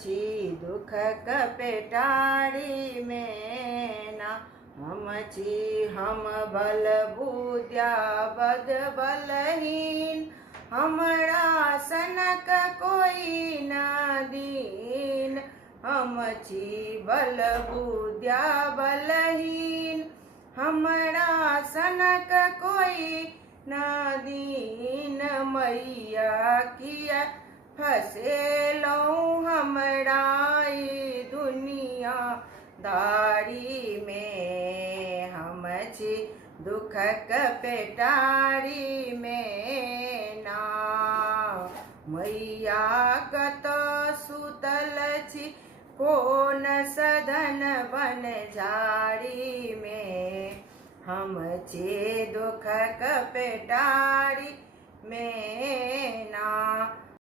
छी दुख कपेटाड़ी में ना। हम छी हम बल बुद्या बद बलहीन, हमरा सनक कोई न दीन। हम छी बल बुद्या बलहीन, हमरा सनक कोई न दीन। मैया किया फसेलौं हमरा ई दुनिया दारी में। हम छी दुखक पेटारी में ना। मैया कतऽ सुतल छी कोन सदन बन झाड़ी में। हम छी दुखक पेटारी में ना।